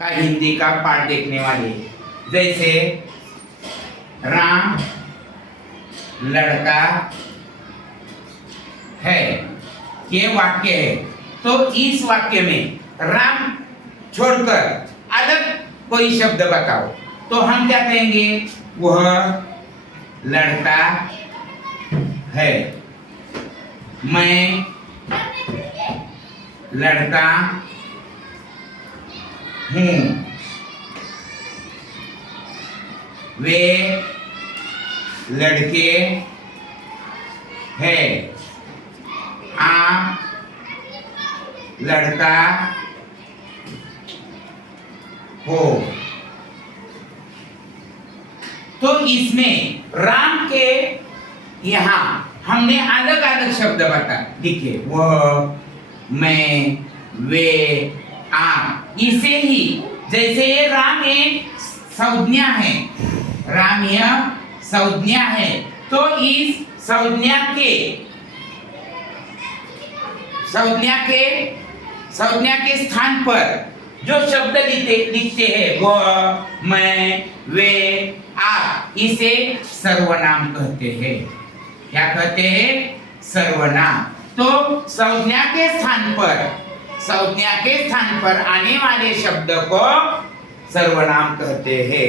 का हिंदी का पाठ देखने वाले, जैसे राम लड़का है, ये वाक्य है। तो इस वाक्य में राम छोड़कर अलग कोई शब्द बताओ, तो हम क्या कहेंगे? वह लड़का है, मैं लड़का हूँ, वे लड़के हैं, आप लड़का हो। तो इसमें राम के यहाँ हमने अलग अलग शब्द बता लिखे, वह, मैं, वे, आप। इसे ही जैसे ये राम एक संज्ञा है, राम यह संज्ञा है, तो इस संज्ञा के स्थान पर जो शब्द लिखते हैं, वह, मैं, वे, आप, इसे सर्वनाम कहते हैं। क्या कहते हैं? सर्वनाम। तो संज्ञा के स्थान पर आने वाले शब्द को सर्वनाम कहते हैं।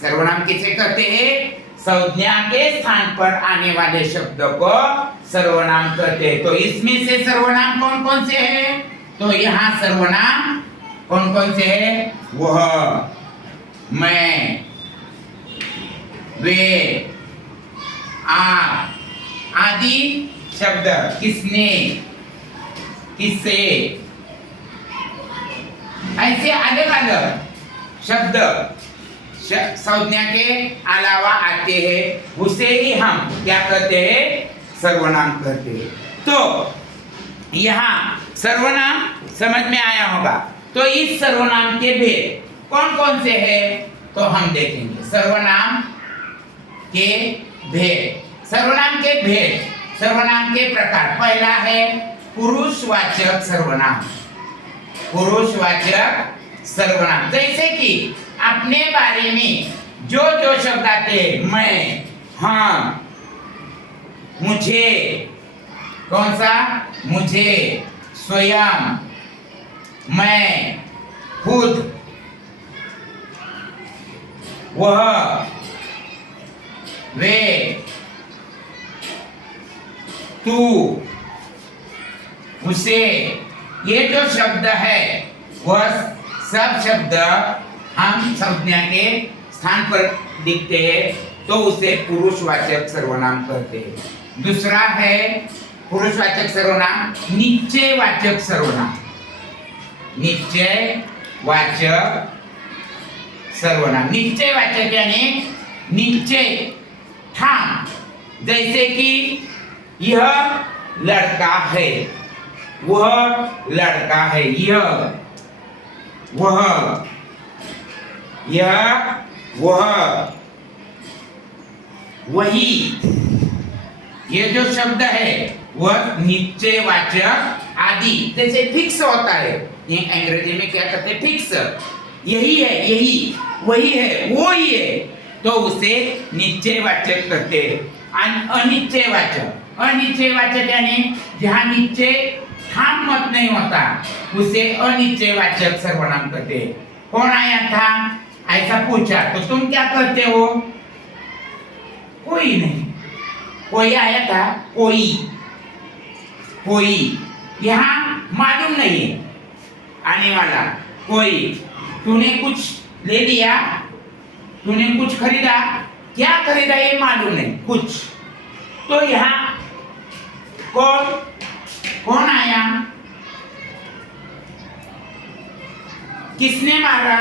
सर्वनाम किसे कहते हैं? संज्ञा के स्थान पर आने वाले शब्द को सर्वनाम कहते हैं। तो इसमें से सर्वनाम कौन कौन से हैं? तो यहाँ सर्वनाम कौन कौन से हैं? वह, मैं, वे, आप आदि शब्द, किसने, किससे, ऐसे अलग अलग शब्द संज्ञा के अलावा आते हैं, उसे ही हम क्या कहते हैं? सर्वनाम कहते हैं। तो यहाँ सर्वनाम समझ में आया होगा। तो इस सर्वनाम के भेद कौन कौन से हैं? तो हम देखेंगे सर्वनाम के भेद। सर्वनाम के प्रकार, पहला है पुरुषवाचक सर्वनाम। पुरुषवाचक सर्वनाम, जैसे कि अपने बारे में जो जो शब्द आते हैं, मैं, हाँ, मुझे, कौन सा? मुझे, स्वयं, मैं, खुद, वह, वे, तू, उसे, ये जो शब्द है वह सब शब्द हम संज्ञा के स्थान पर लिखते हैं, तो उसे पुरुषवाचक सर्वनाम कहते हैं। दूसरा है पुरुषवाचक सर्वनाम निश्चयवाचक सर्वनाम। निश्चयवाचक सर्वनाम, निश्चयवाचक यानी निश्चय, ठाम, जैसे कि यह लड़का है, वह लड़का है, यह, वह, वही, ये जो शब्द है वह निश्चयवाचक आदि, जैसे फिक्स होता है, ये अंग्रेजी में क्या कहते हैं? फिक्स, यही है, यही, वही है, वो ही है, तो उसे निश्चयवाचक कहते हैं। अनिश्चयवाचक यानी जहाँ निश्चय ठाम मत नहीं होता, उसे अनिश्चयवाचक सर्वनाम कहते हैं। कौन आया था, ऐसा पूछा, तो तुम क्या कहते हो? कोई नहीं। कोई आया था, कोई, यहाँ मालूम नहीं है आने वाला, कोई, तूने कुछ ले लिया, तूने कुछ खरीदा, क्या खरीदा ये मालूम नहीं, कुछ। तो यहाँ कौन आया? किसने मारा?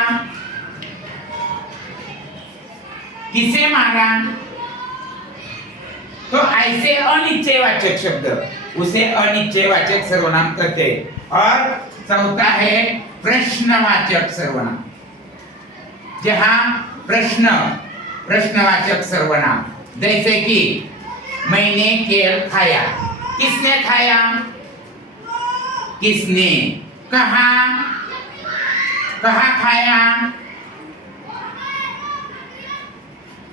किसे मारा? तो ऐसे अनिश्चयवाचक शब्द, उसे अनिश्चयवाचक सर्वनाम कहते हैं। और चौथा है प्रश्नवाचक सर्वनाम, जहां प्रश्नवाचक सर्वनाम, जैसे कि मैंने केल खाया, किसने खाया? किसने? कहाँ कहाँ खाया,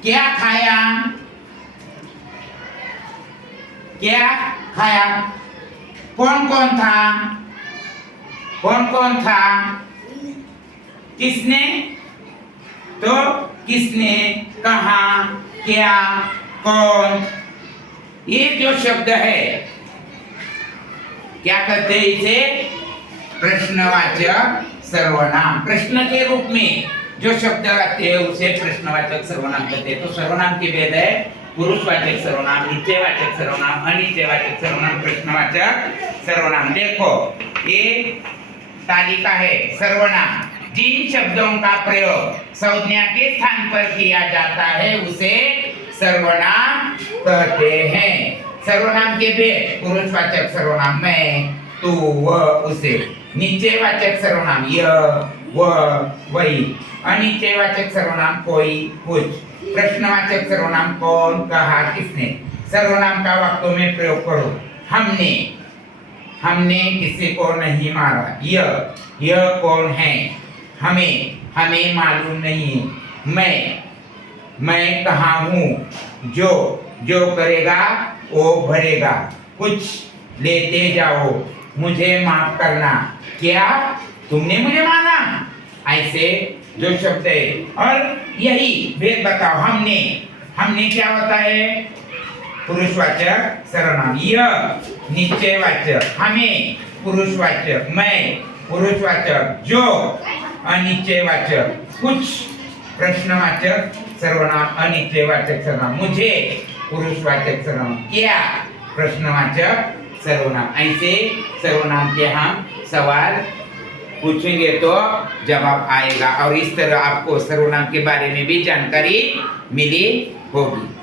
क्या खाया, क्या खाया, कौन कौन था, कौन कौन था, किसने, तो किसने, कहाँ, क्या, कौन, ये जो शब्द है क्या कहते हैं इसे, प्रश्नवाचक सर्वनाम। प्रश्न के रूप में जो शब्द आते हैं उसे प्रश्नवाचक सर्वनाम कहते हैं। तो सर्वनाम के भेद है पुरुषवाचक सर्वनाम, निश्चयवाचक सर्वनाम, अनिश्चयवाचक सर्वनाम, प्रश्नवाचक सर्वनाम। देखो ये तालिका है सर्वनाम। जिन शब्दों का प्रयोग संज्ञा के स्थान पर किया जाता है उसे सर्वनाम कहते हैं। सर्वनाम के भेद पुरुषवाचक सर्वनाम मैं, तू, वह, उसे। निश्चयवाचक सर्वनाम यह, वह, वही। अनिश्चयवाचक सर्वनाम कोई, कुछ। प्रश्नवाचक सर्वनाम कौन, कहा, किसने। सर्वनाम का वाक्यों में प्रयोग करो। हमने, हमने किसी को नहीं मारा। यह कौन है, हमें, हमें मालूम नहीं। मैं कहाँ हूँ। जो करेगा वो भरेगा। कुछ लेते जाओ, मुझे माफ करना। क्या तुमने मुझे माना, ऐसे जो शब्द है। और यही भेद बताओ। हमने क्या होता है, पुरुषवाचक सर्वनाम। यह निश्चयवाचक, हमें पुरुषवाचक, मैं पुरुषवाचक, जो अनिश्चयवाचक, कुछ प्रश्नवाचक सर्वनाम, अनिश्चयवाचक सर्वनाम, मुझे पुरुषवाचक सर्वनाम, क्या प्रश्नवाचक सर्वनाम। ऐसे सर्वनाम के हम सवाल पूछेंगे तो जवाब आएगा। और इस तरह आपको सर्वनाम के बारे में भी जानकारी मिली होगी।